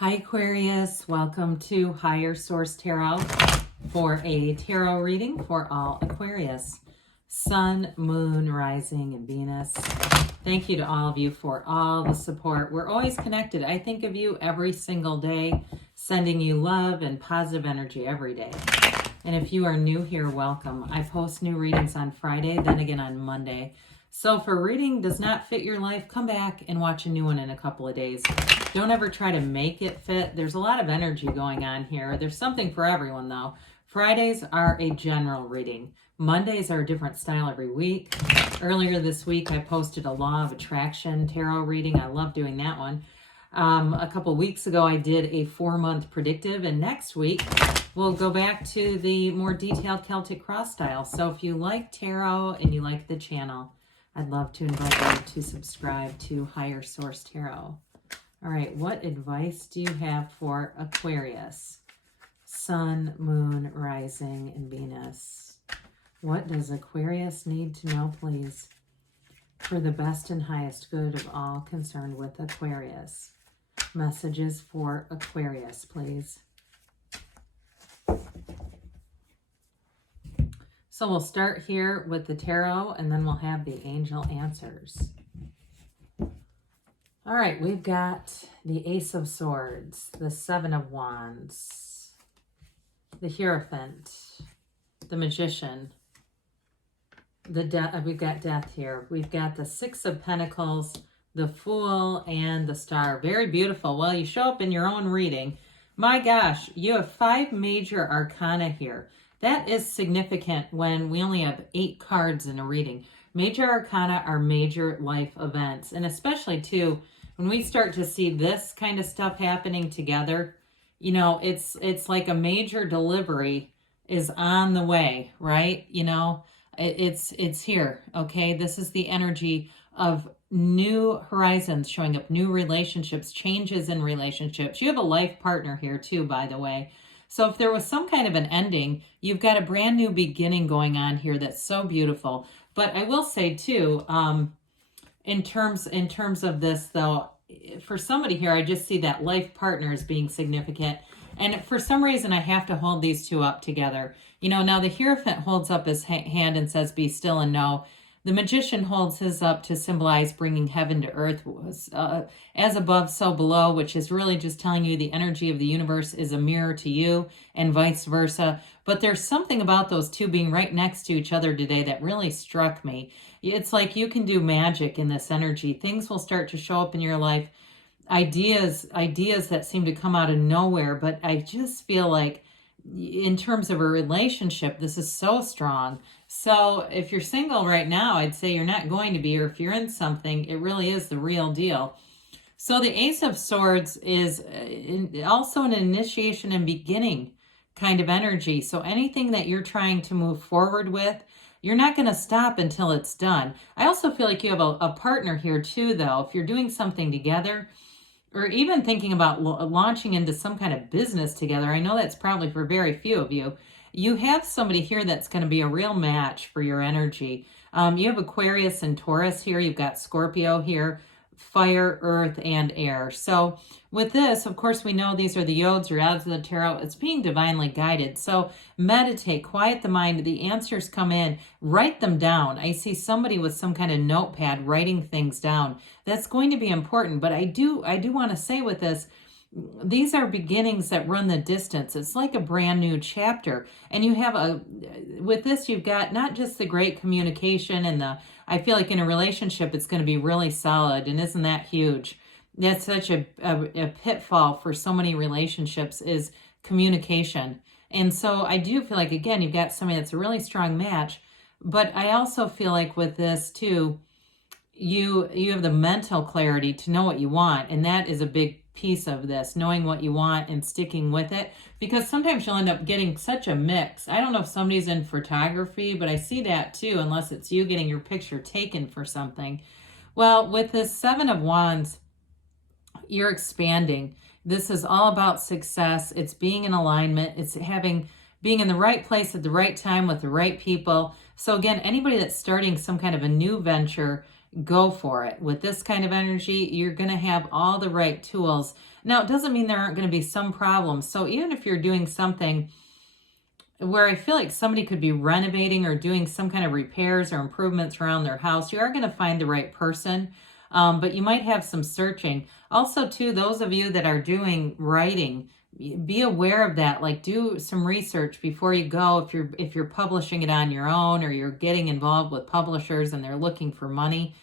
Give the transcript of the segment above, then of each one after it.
Hi Aquarius, welcome to Higher Source Tarot for a tarot reading for all Aquarius. Sun, Moon, Rising, and Venus. Thank you to all of you for all the support. We're always connected. I think of you every single day, sending you love and positive energy every day. And if you are new here, welcome. I post new readings on Friday, then again on Monday. So if a reading does not fit your life, come back and watch a new one in a couple of days. Don't ever try to make it fit. There's a lot of energy going on here. There's something for everyone though. Fridays are a general reading. Mondays are a different style every week. Earlier this week, I posted a Law of Attraction tarot reading. I love doing that one. A couple weeks ago, I did a 4-month predictive, and next week, we'll go back to the more detailed Celtic cross style. So if you like tarot and you like the channel, I'd love to invite you to subscribe to Higher Source Tarot. All right, what advice do you have for Aquarius? Sun, Moon, Rising, and Venus. What does Aquarius need to know, please, for the best and highest good of all concerned with Aquarius? Messages for Aquarius, please. So we'll start here with the tarot, and then we'll have the angel answers. All right, we've got the Ace of Swords, the Seven of Wands, the Hierophant, the Magician, we've got Death here. We've got the Six of Pentacles, the Fool, and the Star. Very beautiful. Well, you show up in your own reading. My gosh, you have 5 Major Arcana here. That is significant when we only have 8 cards in a reading. Major Arcana are major life events, and especially too, when we start to see this kind of stuff happening together, you know, it's like a major delivery is on the way, right? You know, it's here, okay? This is the energy of new horizons showing up, new relationships, changes in relationships. You have a life partner here too, by the way. So if there was some kind of an ending, you've got a brand new beginning going on here that's so beautiful. But I will say too, in terms of this though, for somebody here, I just see that life partner as being significant. And for some reason, I have to hold these two up together. You know, now the Hierophant holds up his hand and says, be still and know. The Magician holds his up to symbolize bringing heaven to earth, as above, so below, which is really just telling you the energy of the universe is a mirror to you and vice versa. But there's something about those two being right next to each other today that really struck me. It's like you can do magic in this energy. Things will start to show up in your life. Ideas that seem to come out of nowhere. But I just feel like in terms of a relationship, this is so strong. So if you're single right now, I'd say you're not going to be, or if you're in something, it really is the real deal. So the Ace of Swords is also an initiation and beginning kind of energy. So anything that you're trying to move forward with, you're not going to stop until it's done. I also feel like you have a partner here too, though. If you're doing something together, or even thinking about launching into some kind of business together, I know that's probably for very few of you. You have somebody here that's going to be a real match for your energy. You have Aquarius and Taurus here. You've got Scorpio here, fire, earth, and air. So with this, of course, we know these are the yods or odds of the tarot. It's being divinely guided. So meditate, quiet the mind. The answers come in. Write them down. I see somebody with some kind of notepad writing things down. That's going to be important. But I do want to say with this, these are beginnings that run the distance. It's like a brand new chapter. And you have with this, you've got not just the great communication and I feel like in a relationship, it's going to be really solid. And isn't that huge? That's such a pitfall for so many relationships is communication. And so I do feel like, again, you've got somebody that's a really strong match. But I also feel like with this too, you have the mental clarity to know what you want. And that is a big piece of this, knowing what you want and sticking with it, because sometimes you'll end up getting such a mix. I don't know if somebody's in photography, but I see that too, unless it's you getting your picture taken for something. Well, with this Seven of Wands, you're expanding. This is all about success. It's being in alignment. It's being in the right place at the right time with the right people. So again, anybody that's starting some kind of a new venture, go for it. With this kind of energy, you're going to have all the right tools. Now, it doesn't mean there aren't going to be some problems. So even if you're doing something where I feel like somebody could be renovating or doing some kind of repairs or improvements around their house, you are going to find the right person. But you might have some searching. Also, too, those of you that are doing writing, be aware of that. Like, do some research before you go. If you're publishing it on your own, or you're getting involved with publishers and they're looking for money,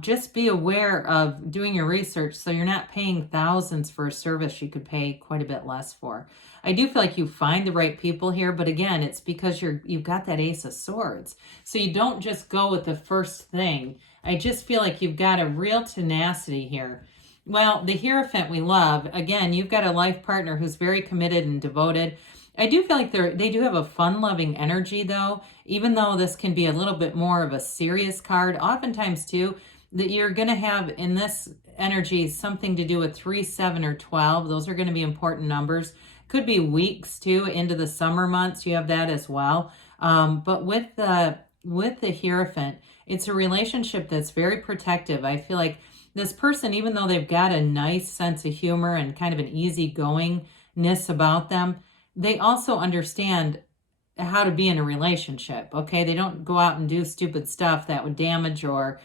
just be aware of doing your research so you're not paying thousands for a service you could pay quite a bit less for. I do feel like you find the right people here, but again, it's because you've got that Ace of Swords. So you don't just go with the first thing. I just feel like you've got a real tenacity here. Well, the Hierophant we love. Again, you've got a life partner who's very committed and devoted. I do feel like they do have a fun-loving energy, though, even though this can be a little bit more of a serious card. Oftentimes, too, that you're going to have in this energy something to do with 3, 7, or 12. Those are going to be important numbers. Could be weeks, too, into the summer months. You have that as well. But with the Hierophant, it's a relationship that's very protective. I feel like this person, even though they've got a nice sense of humor and kind of an easygoingness about them, they also understand how to be in a relationship, okay? They don't go out and do stupid stuff that would damage or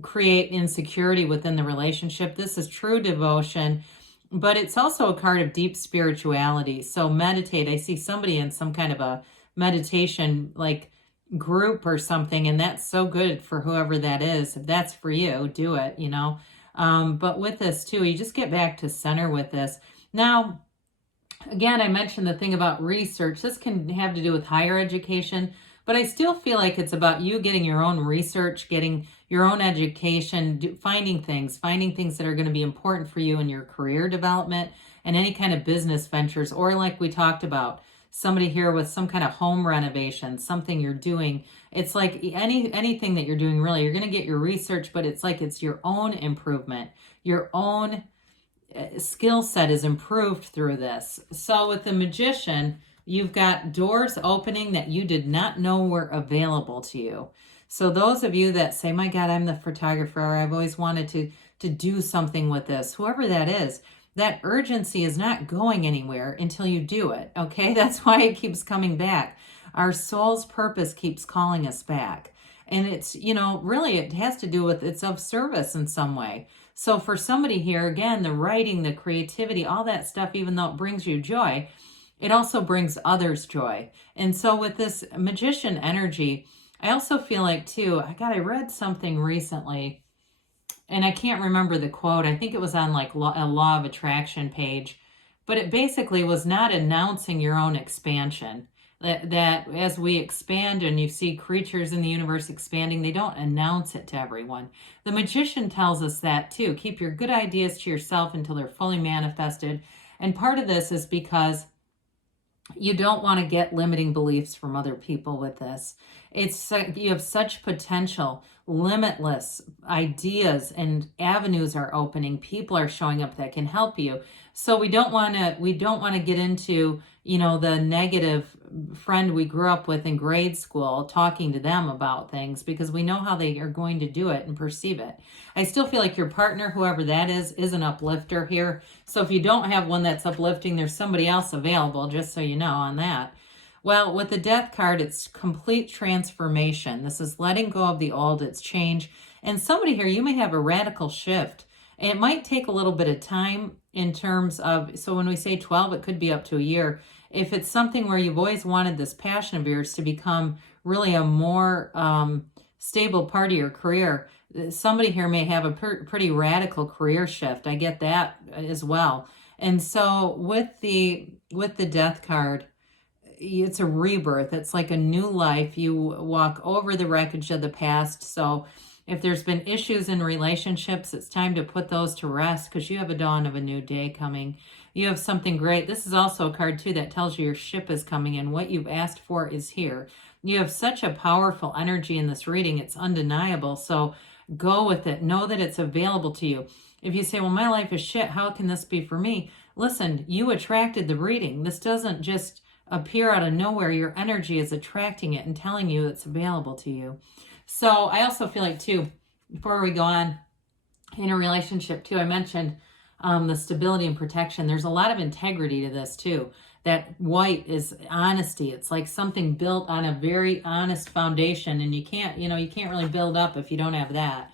create insecurity within the relationship. This is true devotion, but it's also a card of deep spirituality. So meditate. I see somebody in some kind of a meditation like group or something, and that's so good for whoever that is. If that's for you, do it, you know. But with this too, you just get back to center with this. Now, again, I mentioned the thing about research. This can have to do with higher education, but I still feel like it's about you getting your own research, getting your own education, finding things that are going to be important for you in your career development and any kind of business ventures, or like we talked about, somebody here with some kind of home renovation, something you're doing. It's like anything that you're doing, really, you're going to get your research, but it's like it's your own improvement, your own skill set is improved through this. So with the Magician, you've got doors opening that you did not know were available to you. So those of you that say, my God, I'm the photographer, or I've always wanted to do something with this, whoever that is, that urgency is not going anywhere until you do it, okay? That's why it keeps coming back. Our soul's purpose keeps calling us back. And it's, you know, really it has to do with, it's of service in some way. So for somebody here, again, the writing, the creativity, all that stuff, even though it brings you joy, it also brings others joy. And so with this Magician energy, I also feel like too, I read something recently, and I can't remember the quote. I think it was on like a law of attraction page, but it basically was not announcing your own expansion. That as we expand and you see creatures in the universe expanding, they don't announce it to everyone. The Magician tells us that too. Keep your good ideas to yourself until they're fully manifested. And part of this is because you don't want to get limiting beliefs from other people with this. It's you have such potential, limitless ideas and avenues are opening. People are showing up that can help you. So we don't want to get into, you know, the negative friend we grew up with in grade school, talking to them about things, because we know how they are going to do it and perceive it. I still feel like your partner, whoever that is an uplifter here. So if you don't have one that's uplifting, there's somebody else available, just so you know on that. Well, with the Death card, it's complete transformation. This is letting go of the old, it's change. And somebody here, you may have a radical shift. And it might take a little bit of time in terms of, so when we say 12, it could be up to a year. If it's something where you've always wanted this passion of yours to become really a more stable part of your career, somebody here may have a pretty radical career shift. I get that as well. And so with the Death card, it's a rebirth. It's like a new life. You walk over the wreckage of the past. So if there's been issues in relationships, it's time to put those to rest, because you have a dawn of a new day coming. You have something great. This is also a card too that tells you your ship is coming in. What you've asked for is here. You have such a powerful energy in this reading. It's undeniable. So go with it. Know that it's available to you. If you say, well, my life is shit, how can this be for me? Listen, you attracted the reading. This doesn't just appear out of nowhere. Your energy is attracting it and telling you it's available to you. So I also feel like too, before we go on, in a relationship too, I mentioned the stability and protection. There's a lot of integrity to this too. That white is honesty. It's like something built on a very honest foundation, and you can't really build up if you don't have that.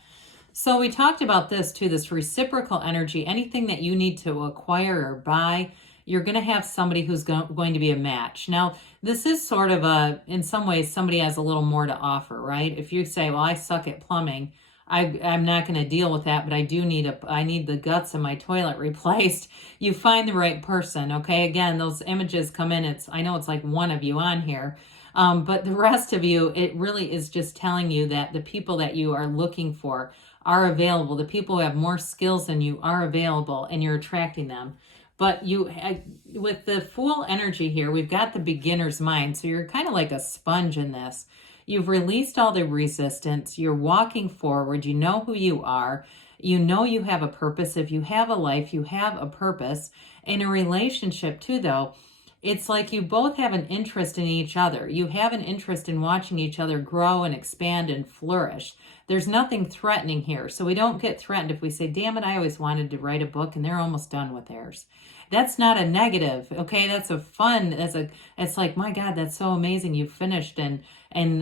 So we talked about this too, this reciprocal energy. Anything that you need to acquire or buy, you're going to have somebody who's going to be a match. Now, this is sort of in some ways, somebody has a little more to offer, right? If you say, well, I suck at plumbing, I'm not going to deal with that, but I need the guts of my toilet replaced. You find the right person, okay? Again, those images come in. I know it's like one of you on here, but the rest of you, it really is just telling you that the people that you are looking for are available. The people who have more skills than you are available, and you're attracting them. But with the Fool energy here, we've got the beginner's mind. So you're kind of like a sponge in this. You've released all the resistance. You're walking forward. You know who you are. You know you have a purpose. If you have a life, you have a purpose. In a relationship too, though, it's like you both have an interest in each other. You have an interest in watching each other grow and expand and flourish. There's nothing threatening here. So we don't get threatened if we say, damn it, I always wanted to write a book and they're almost done with theirs. That's not a negative, okay? That's a fun, it's like, my God, that's so amazing you finished, and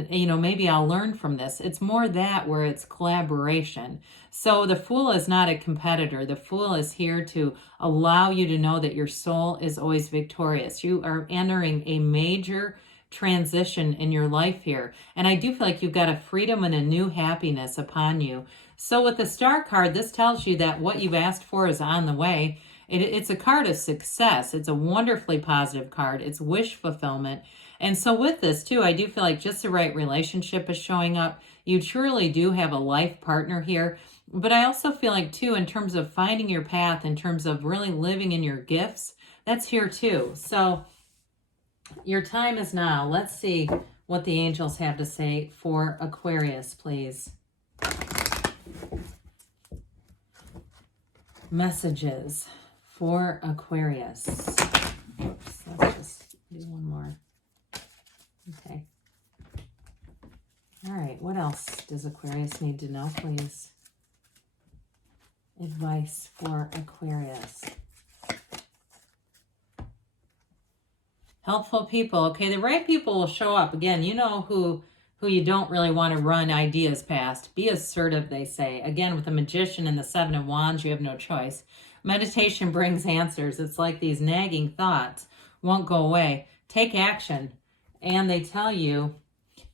maybe I'll learn from this. It's more that where it's collaboration. So the Fool is not a competitor. The Fool is here to allow you to know that your soul is always victorious. You are entering a major transition in your life here. And I do feel like you've got a freedom and a new happiness upon you. So with the Star card, this tells you that what you've asked for is on the way. It's a card of success. It's a wonderfully positive card. It's wish fulfillment. And so with this too, I do feel like just the right relationship is showing up. You truly do have a life partner here. But I also feel like too, in terms of finding your path, in terms of really living in your gifts, that's here too. So your time is now. Let's see what the angels have to say for Aquarius, please. Messages for Aquarius. Oops, let's just do one more. Okay. All right, what else does Aquarius need to know, please? Advice for Aquarius. Helpful people. Okay, the right people will show up. Again, you know who you don't really want to run ideas past. Be assertive, they say. Again, with the Magician and the Seven of Wands, you have no choice. Meditation brings answers. It's like these nagging thoughts won't go away. Take action. And they tell you,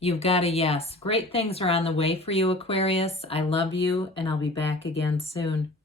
you've got a yes. Great things are on the way for you, Aquarius. I love you, and I'll be back again soon.